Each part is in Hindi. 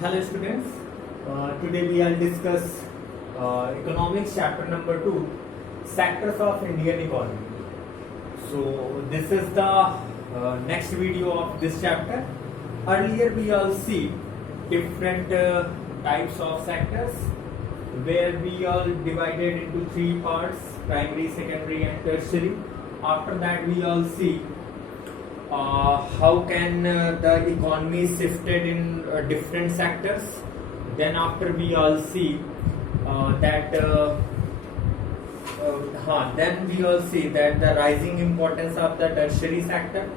Hello students, today we will discuss economics chapter number 2, sectors of Indian economy. So this is the next video of this chapter. Earlier we all see different types of sectors where we all divided into three parts: primary, secondary and tertiary. After that we all see how can the economy shifted in different sectors. Then after we all see then we all see that the rising importance of the tertiary sector,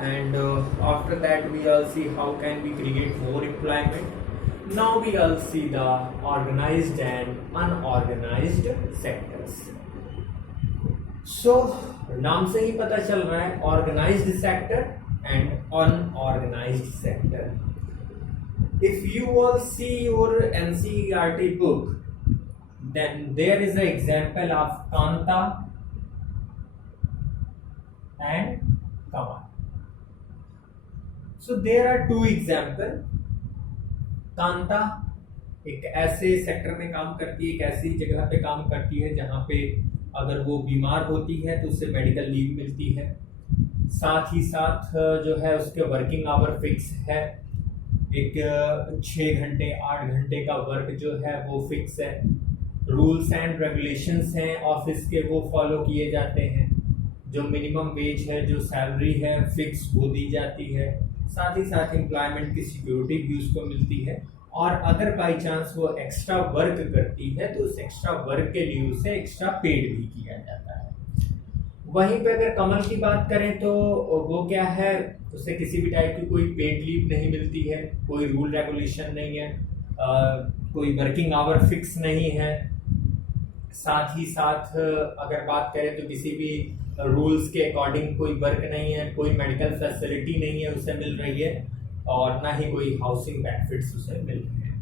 and after that we all see how can we create more employment. Now we all see the organized and unorganized sectors. So नाम से ही पता चल रहा है organised sector and unorganised sector. If you all see your NCERT book, then there is an example of Kanta and Kamal. So there are two examples. Kanta एक ऐसे सेक्टर में काम करती है, एक ऐसी जगह पे काम करती है जहां पे अगर वो बीमार होती है तो उससे मेडिकल लीव मिलती है. साथ ही साथ जो है उसके वर्किंग आवर फिक्स है. एक 6 घंटे 8 घंटे का वर्क जो है वो फिक्स है. रूल्स एंड रेगुलेशंस हैं ऑफिस के, वो फॉलो किए जाते हैं. जो मिनिमम वेज है, जो सैलरी है फिक्स, वो दी जाती है. साथ ही साथ एम्प्लॉयमेंट की सिक्योरिटी भी उसको मिलती है. और अगर बाई चांस वो एक्स्ट्रा वर्क करती है तो उस एक्स्ट्रा वर्क के लिए उसे एक्स्ट्रा पेड भी किया जाता है. वहीं पे अगर कमल की बात करें तो वो क्या है, उसे किसी भी टाइप की कोई पेड लीव नहीं मिलती है, कोई रूल रेगुलेशन नहीं है, कोई वर्किंग आवर फिक्स नहीं है. साथ ही साथ अगर बात करें तो किसी भी रूल्स के अकॉर्डिंग कोई वर्क नहीं है, कोई मेडिकल फैसिलिटी नहीं है उसे मिल रही है, और ना ही कोई हाउसिंग बेनिफिट्स उसे मिल रहे हैं.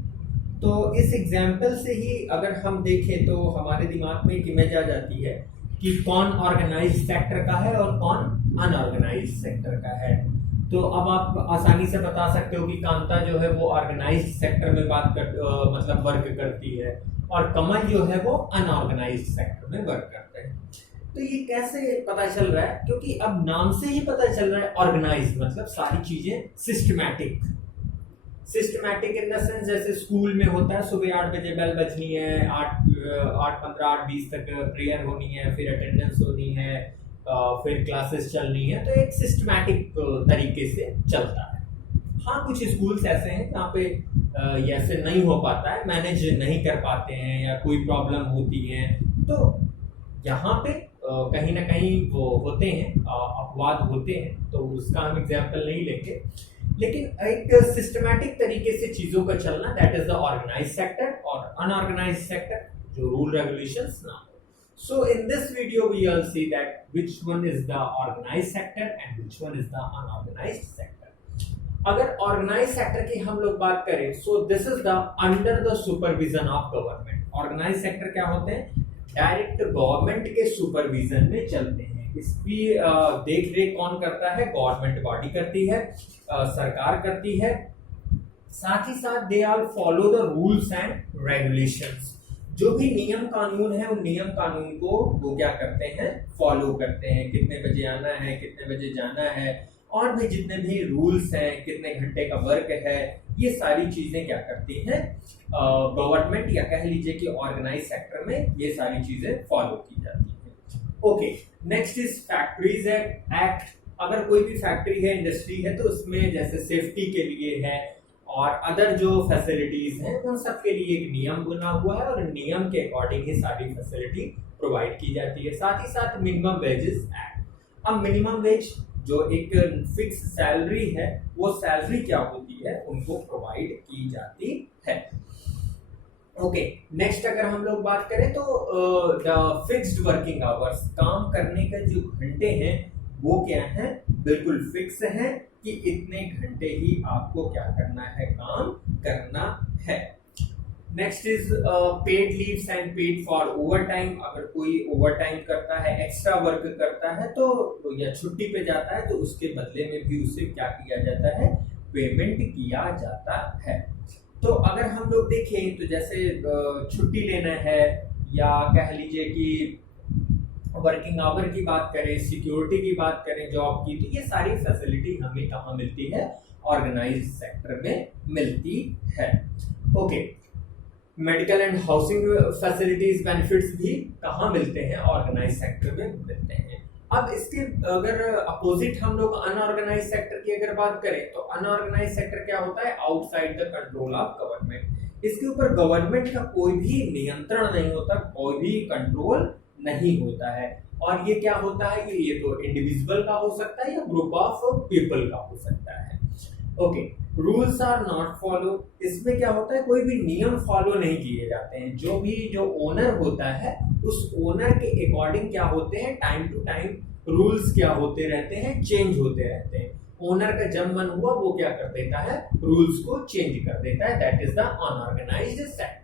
तो इस एग्जाम्पल से ही अगर हम देखें तो हमारे दिमाग में एक इमेज आ जाती है कि कौन ऑर्गेनाइज्ड सेक्टर का है और कौन अनऑर्गेनाइज्ड सेक्टर का है. तो अब आप आसानी से बता सकते हो कि कांता जो है वो ऑर्गेनाइज्ड सेक्टर में मतलब वर्क करती है, और कमल जो है वो अनऑर्गेनाइज्ड सेक्टर में वर्क करते हैं. तो ये कैसे पता चल रहा है? क्योंकि अब नाम से ही पता चल रहा है ऑर्गेनाइज मतलब सारी चीजें सिस्टमैटिक इन द सेंस जैसे स्कूल में होता है सुबह 8 बजे बेल बजनी है, 8:15 8:20 तक प्रेयर होनी है, फिर अटेंडेंस होनी है, फिर क्लासेस चलनी है. तो एक सिस्टमैटिक तरीके से चलता है. हाँ, कुछ स्कूल्स ऐसे हैं जहाँ पे ऐसे नहीं हो पाता है, मैनेज नहीं कर पाते हैं या कोई प्रॉब्लम होती है, तो यहाँ पे कहीं ना कहीं वो होते हैं, अपवाद होते हैं, तो उसका हम एग्जाम्पल नहीं लेंगे. लेकिन एक सिस्टमैटिक तरीके से चीजों का चलना, that is the organised sector. और अनऑर्गेनाइज्ड सेक्टर जो रूल रेगुलेशंस ना हो. So in this video we will see that which one is the organised sector and which one is the unorganised sector. अगर ऑर्गेनाइज्ड सेक्टर की हम लोग बात करें, so this is the under the supervision of government. Organised sector क्या होते हैं? डायरेक्ट गवर्नमेंट के सुपरविजन में चलते हैं. इसकी देख रेख कौन करता है? गवर्नमेंट बॉडी करती है, सरकार करती है. साथ ही साथ they are follow the rules and regulations. जो भी नियम कानून है उन नियम कानून को वो क्या करते हैं? फॉलो करते हैं. कितने बजे आना है, कितने बजे जाना है, और भी जितने भी रूल्स हैं, कितने घंटे का वर्क है, ये सारी चीजें क्या करती हैं? गवर्नमेंट या कह लीजिए कि ऑर्गेनाइज्ड सेक्टर में ये सारी चीजें फॉलो की जाती हैं. Okay, next is factories act. अगर कोई भी फैक्ट्री है, इंडस्ट्री है, तो उसमें जैसे सेफ्टी के लिए है और अदर जो फैसिलिटीज हैं उन सब के लिए एक नियम बना हुआ है, और नियम के अकॉर्डिंग ही सारी फैसिलिटी प्रोवाइड की जाती है. साथ ही साथ मिनिमम वेजेस एक्ट. अब मिनिमम वेज जो एक फिक्स सैलरी है, वो सैलरी क्या होती है उनको प्रोवाइड की जाती है. ओके, नेक्स्ट अगर हम लोग बात करें तो द फिक्स्ड वर्किंग आवर्स, काम करने के जो घंटे हैं वो क्या है? बिल्कुल फिक्स है कि इतने घंटे ही आपको क्या करना है? काम करना है. Next is paid leaves and paid for overtime. अगर कोई ओवरटाइम करता है, एक्स्ट्रा वर्क करता है तो या छुट्टी पे जाता है तो उसके बदले में भी उसे क्या किया जाता है? पेमेंट किया जाता है. तो अगर हम लोग देखें तो जैसे छुट्टी लेना है, या कह लीजिए कि वर्किंग आवर की बात करें, सिक्योरिटी की बात करें जॉब की, तो ये सारी फैसिलिटी हमें कहाँ मिलती है? ऑर्गेनाइज्ड सेक्टर में मिलती है। Okay, medical and housing facilities benefits भी कहाँ मिलते हैं? ऑर्गेनाइज्ड सेक्टर में मिलते हैं। अब इसके अगर अपोजिट हम लोग अनऑर्गेनाइज्ड सेक्टर की अगर बात करें, तो अनऑर्गेनाइज्ड सेक्टर क्या होता है? Outside the control of government. इसके ऊपर गवर्नमेंट का कोई भी नियंत्रण नहीं होता, कोई भी कंट्रोल नहीं होता है। और ये क्या होता है कि ये तो इंडिविजुअल का हो सकता है या ग्रुप ऑफ पीपल का हो सकता है। Okay, rules are not follow. इसमें क्या होता है? कोई भी नियम फॉलो नहीं किए जाते हैं। जो ओनर होता है, उस ओनर के अकॉर्डिंग क्या होते हैं? टाइम टू टाइम रूल्स क्या होते रहते हैं? चेंज होते रहते हैं। ओनर का जब मन हुआ वो क्या कर देता है? रूल्स को चेंज कर देता है। That is the unorganised sector.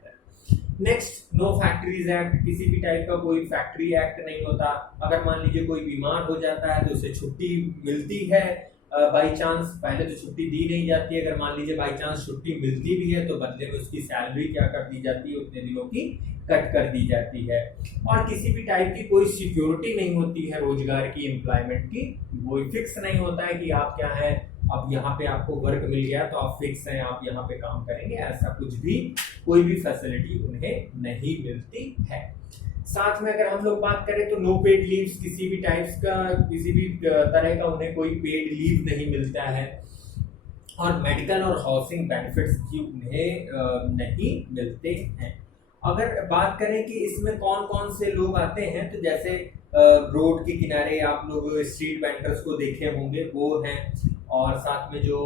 Next, no factories act. किसी भी टाइप का कोई फैक्ट्री एक्ट नहीं होता। अगर मान लीजिए कोई बीमार हो जाता है तो उसे छुट्टी मिलती है बाई चांस। पहले तो छुट्टी दी नहीं जाती है। अगर मान लीजिए बाई चांस छुट्टी मिलती भी है तो बदले में उसकी सैलरी क्या कर दी जाती है? उतने दिनों की कट कर दी जाती है। और किसी भी टाइप की कोई सिक्योरिटी नहीं होती है रोजगार की, एम्प्लॉयमेंट की। वो फिक्स नहीं होता है कि आप क्या है, अब यहाँ पे आपको वर्क मिल गया तो आप फिक्स हैं, आप यहाँ पे काम करेंगे। ऐसा कुछ भी, कोई भी फैसिलिटी उन्हें नहीं मिलती है। साथ में अगर हम लोग बात करें तो नो पेड लीव्स, किसी भी टाइप्स का, किसी भी तरह का उन्हें कोई पेड लीव नहीं मिलता है। और मेडिकल और हाउसिंग बेनिफिट्स भी उन्हें नहीं मिलते हैं। अगर बात करें कि इसमें कौन कौन से लोग आते हैं, तो जैसे रोड के किनारे आप लोग स्ट्रीट वेंडर्स को देखे होंगे, वो हैं। और साथ में जो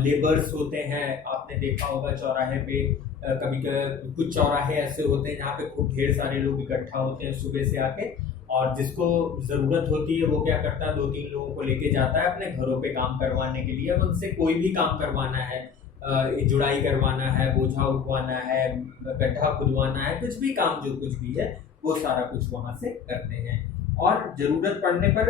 लेबर्स होते हैं, आपने देखा होगा चौराहे पे, कभी कुछ चौराहे ऐसे होते हैं जहाँ पे खूब ढेर सारे लोग इकट्ठा होते हैं सुबह से आके, और जिसको जरूरत होती है वो क्या करता है? 2-3 लोगों को लेके जाता है अपने घरों पे काम करवाने के लिए। अब उनसे कोई भी काम करवाना है, जुड़ाई करवाना है, बोझा उठवाना है, गड्ढा खुदवाना है, कुछ भी काम जो कुछ भी है वो सारा कुछ वहां से करते हैं। और जरूरत पड़ने पर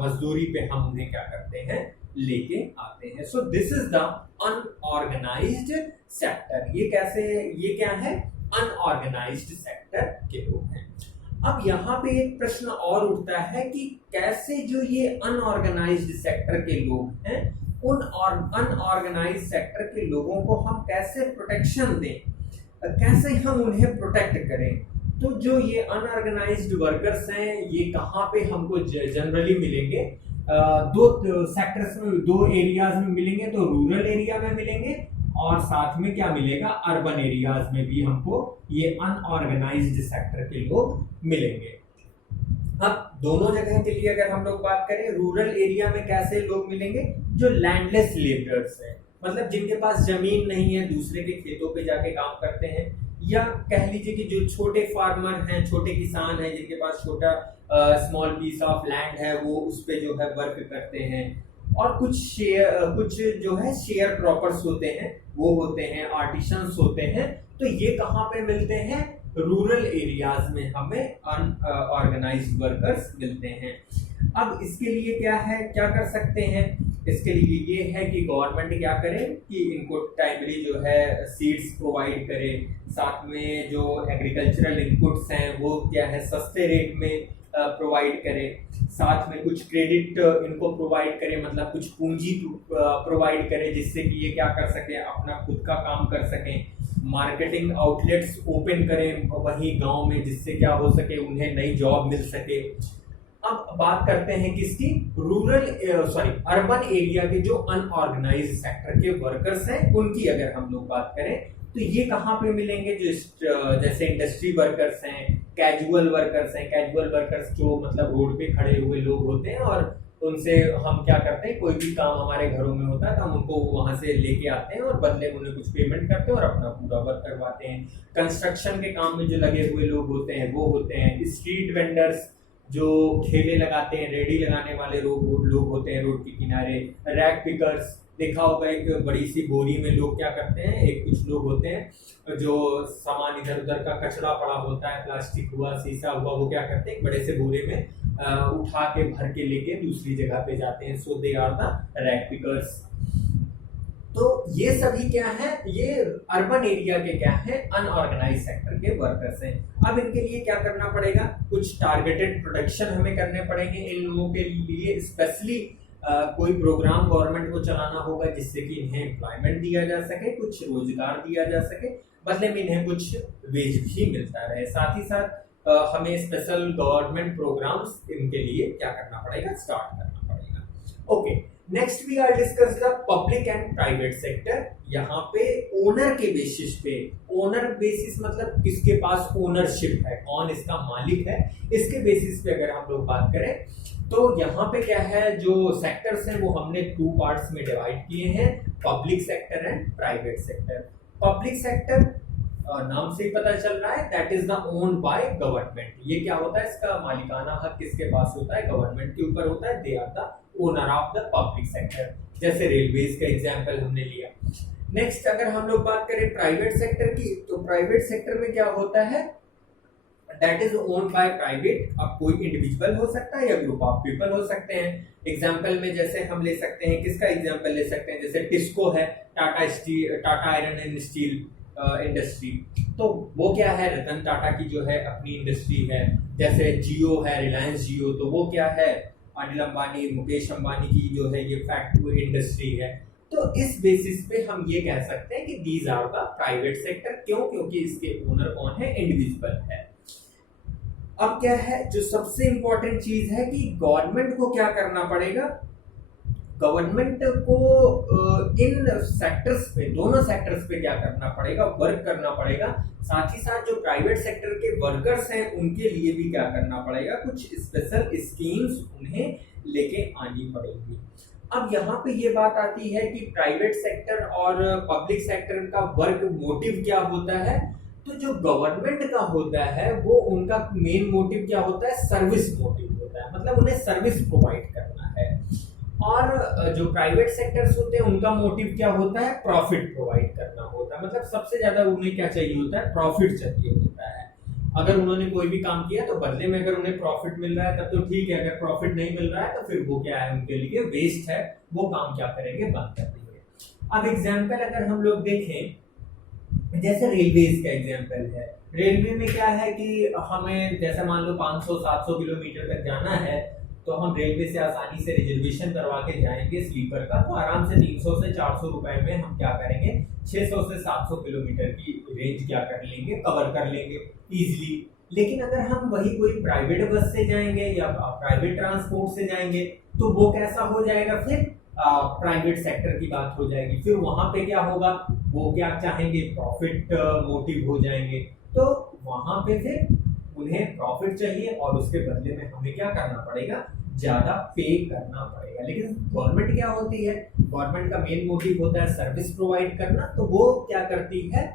मजदूरी पे हम उन्हें क्या करते हैं? लेके आते हैं। सो this is the unorganised sector. ये क्या है? अनऑर्गेनाइज्ड सेक्टर के लोग हैं। अब यहाँ पे एक प्रश्न और उठता है कि कैसे जो ये अनऑर्गेनाइज्ड सेक्टर के लोग हैं, उन अनऑर्गेनाइज्ड सेक्टर के लोगों को हम कैसे प्रोटेक्शन दें, कैसे हम उन्हें प्रोटेक्ट करें। तो जो ये अनऑर्गेनाइज्ड वर्कर्स हैं, ये कहाँ पे हमको जनरली मिलेंगे? दो सेक्टर्स में, दो एरियाज में मिलेंगे। तो रूरल एरिया में मिलेंगे, और साथ में क्या मिलेगा? अर्बन एरियाज में भी हमको ये अनऑर्गेनाइज्ड सेक्टर के लोग मिलेंगे। अब दोनों जगह के लिए अगर हम लोग बात करें, रूरल एरिया में कैसे लोग मिलेंगे? जो लैंडलेस लेबरर्स हैं, मतलब जिनके पास जमीन नहीं है, दूसरे के खेतों पे जाके काम करते हैं, या कह लीजिए कि जो छोटे फार्मर हैं, छोटे किसान हैं, जिनके पास छोटा स्मॉल पीस ऑफ लैंड है, वो उस पे जो है वर्क करते हैं। और कुछ जो है शेयर क्रॉपर्स होते हैं, वो होते हैं, आर्टिसंस होते हैं। तो ये कहाँ पे मिलते हैं? रूरल एरियाज में हमें अनऑर्गेनाइज्ड वर्कर्स मिलते हैं। अब इसके लिए क्या कर सकते हैं? इसके लिए ये है कि गवर्नमेंट क्या करे कि इनको टाइमली जो है सीड्स प्रोवाइड करे, साथ में जो एग्रीकल्चरल इनपुट्स हैं वो क्या है सस्ते रेट में प्रोवाइड करे, साथ में कुछ क्रेडिट इनको प्रोवाइड करे, मतलब कुछ पूंजी प्रोवाइड करे, जिससे कि ये क्या कर सके, अपना खुद का काम कर सकें। मार्केटिंग आउटलेट्स ओपन करें वहीं गांव में, जिससे क्या हो सके, उन्हें नई जॉब मिल सके। अब बात करते हैं किसकी? अर्बन एरिया के जो अनऑर्गेनाइज्ड सेक्टर के वर्कर्स हैं उनकी अगर हम लोग बात करें तो ये कहाँ पे मिलेंगे? जो जैसे इंडस्ट्री वर्कर्स हैं, कैजुअल वर्कर्स हैं। कैजुअल वर्कर्स जो मतलब रोड पे खड़े हुए लोग होते हैं, और उनसे हम क्या करते हैं, कोई भी काम हमारे घरों में होता है तो हम उनको वहां से लेके आते हैं और बदले में उन्हें कुछ पेमेंट करते हैं और अपना पूरा वर्क करवाते हैं। कंस्ट्रक्शन के काम में जो लगे हुए लोग होते हैं वो होते हैं। स्ट्रीट वेंडर्स जो ठेले लगाते हैं, रेडी लगाने वाले लोग होते हैं रोड के किनारे। रैक पिकर्स, देखा होगा एक बड़ी सी बोरी में लोग क्या करते हैं, एक कुछ लोग होते हैं जो सामान इधर उधर का कचरा पड़ा होता है, प्लास्टिक हुआ, शीशा हुआ, वो क्या करते हैं बड़े से बोरे में उठा के भर के लेके दूसरी जगह पे जाते हैं। So they are the rag pickers. तो ये सभी क्या है, ये अर्बन एरिया के क्या है, अनऑर्गेनाइज सेक्टर के वर्कर्स हैं। अब इनके लिए क्या करना पड़ेगा, कुछ टारगेटेड प्रोटेक्शन हमें करने पड़ेंगे इन लोगों के लिए, स्पेशली कोई प्रोग्राम गवर्नमेंट को चलाना होगा जिससे कि इन्हें एम्प्लॉयमेंट दिया जा सके, कुछ रोजगार दिया जा सके, बदले में इन्हें कुछ वेज भी मिलता रहे। साथ ही साथ हमें स्पेशल गवर्नमेंट प्रोग्राम्स इनके लिए क्या करना पड़ेगा, स्टार्ट करना पड़ेगा। Okay, next we are discuss the public and private sector. यहाँ पे ओनर के बेसिस पे, ओनर बेसिस मतलब किसके पास ओनरशिप है, कौन इसका मालिक है, इसके बेसिस पे अगर हम लोग बात करें तो यहाँ पे क्या है, जो सेक्टर्स हैं वो हमने 2 पार्ट्स में डिवाइड किए हैं, public sector and private sector. Public sector नाम से ही पता चल रहा है, that is the owned by government. ये क्या होता है, इसका मालिकाना हक किसके पास होता है, गवर्नमेंट के ऊपर होता है, they are the owner of the public sector. जैसे रेलवेज का एग्जांपल हमने लिया। नेक्स्ट अगर हम लोग बात करें प्राइवेट सेक्टर की, तो प्राइवेट सेक्टर में क्या होता है, that is owned by private. अब कोई इंडिविजुअल हो सकता है या ग्रुप ऑफ पीपल हो सकते हैं। एग्जांपल में जैसे हम ले सकते हैं, किसका एग्जांपल ले सकते हैं, जैसे टिस्को है, Tata iron and steel industry, तो वो क्या है, रतन टाटा की जो है अपनी इंडस्ट्री है। जैसे जियो है, रिलायंस जियो, तो वो क्या है, अनिल अंबानी, मुकेश अंबानी की जो है ये फैक्ट्री इंडस्ट्री है। तो इस बेसिस पे हम ये कह सकते हैं कि these are the private sector. क्यों, क्योंकि इसके ओनर कौन है, इंडिविजुअल है। अब क्या है, जो सबसे इंपॉर्टेंट चीज है कि गवर्नमेंट को क्या करना पड़ेगा, गवर्नमेंट को इन सेक्टर्स पे, दोनों सेक्टर्स पे क्या करना पड़ेगा, वर्क करना पड़ेगा। साथ ही साथ जो प्राइवेट सेक्टर के वर्कर्स हैं उनके लिए भी क्या करना पड़ेगा, कुछ स्पेशल स्कीम्स उन्हें लेके आनी पड़ेगी। अब यहाँ पे ये बात आती है कि प्राइवेट सेक्टर और पब्लिक सेक्टर का वर्क मोटिव क्या होता है। तो जो गवर्नमेंट का होता है वो उनका मेन मोटिव क्या होता है, सर्विस मोटिव होता है, मतलब उन्हें सर्विस प्रोवाइड करना है। और जो प्राइवेट सेक्टर्स होते हैं उनका मोटिव क्या होता है, प्रॉफिट प्रोवाइड करना होता है। मतलब सबसे ज्यादा उन्हें क्या चाहिए होता है, प्रॉफिट चाहिए होता है। अगर उन्होंने कोई भी काम किया तो बदले में अगर उन्हें प्रॉफिट मिल रहा है तब तो ठीक है, अगर प्रॉफिट नहीं मिल रहा है तो फिर वो क्या है, उनके लिए वेस्ट है, वो काम क्या करेंगे, बंद कर देंगे। अब एग्जाम्पल अगर हम लोग देखें, जैसे रेलवेज का एग्जाम्पल है। रेलवे में क्या है कि हमें जैसे मान लो 500-700 किलोमीटर तक जाना है, तो हम रेलवे से आसानी से रिजर्वेशन करवा के जाएंगे स्लीपर का, तो आराम से 300 से 400 रुपए में हम क्या करेंगे, 600 से 700 किलोमीटर की रेंज क्या कर लेंगे, कवर कर लेंगे इजीली। लेकिन अगर हम वही कोई प्राइवेट बस से जाएंगे या प्राइवेट ट्रांसपोर्ट से जाएंगे तो वो कैसा हो जाएगा, फिर प्राइवेट सेक्टर की बात हो जाएगी। फिर वहां पे क्या होगा, वो क्या चाहेंगे, प्रॉफिट मोटिव हो जाएंगे, तो वहां पे फिर उन्हें प्रॉफिट चाहिए और उसके बदले में हमें क्या करना पड़ेगा, ज्यादा पे करना पड़ेगा। लेकिन गवर्नमेंट क्या होती है, गवर्नमेंट का मेन मोटिव होता है सर्विस प्रोवाइड करना, तो वो क्या करती है,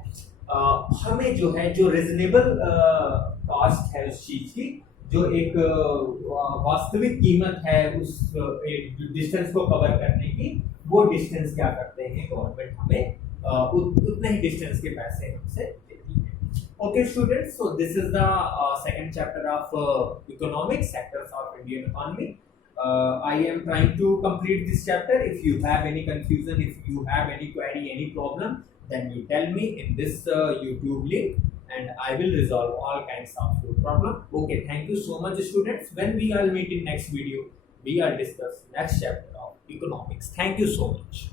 हमें जो है, जो रिजनेबल कॉस्ट है उस चीज की, जो एक वास्तविक कीमत है उस डिस्टेंस को कवर करने की, वो डिस्टेंस क्या करते हैं, गवर्नमेंट हमें उतने ही डिस्टेंस के पैसे हमसे देती है। Okay students, so this is the second chapter of economic sectors of Indian economy. I am trying to complete this chapter. If you have any confusion, if you have any query, any problem, then you tell me in this YouTube link and I will resolve all kinds of your problem. Okay, thank you so much students. When we all meet in next video, we will discuss next chapter of economics. Thank you so much.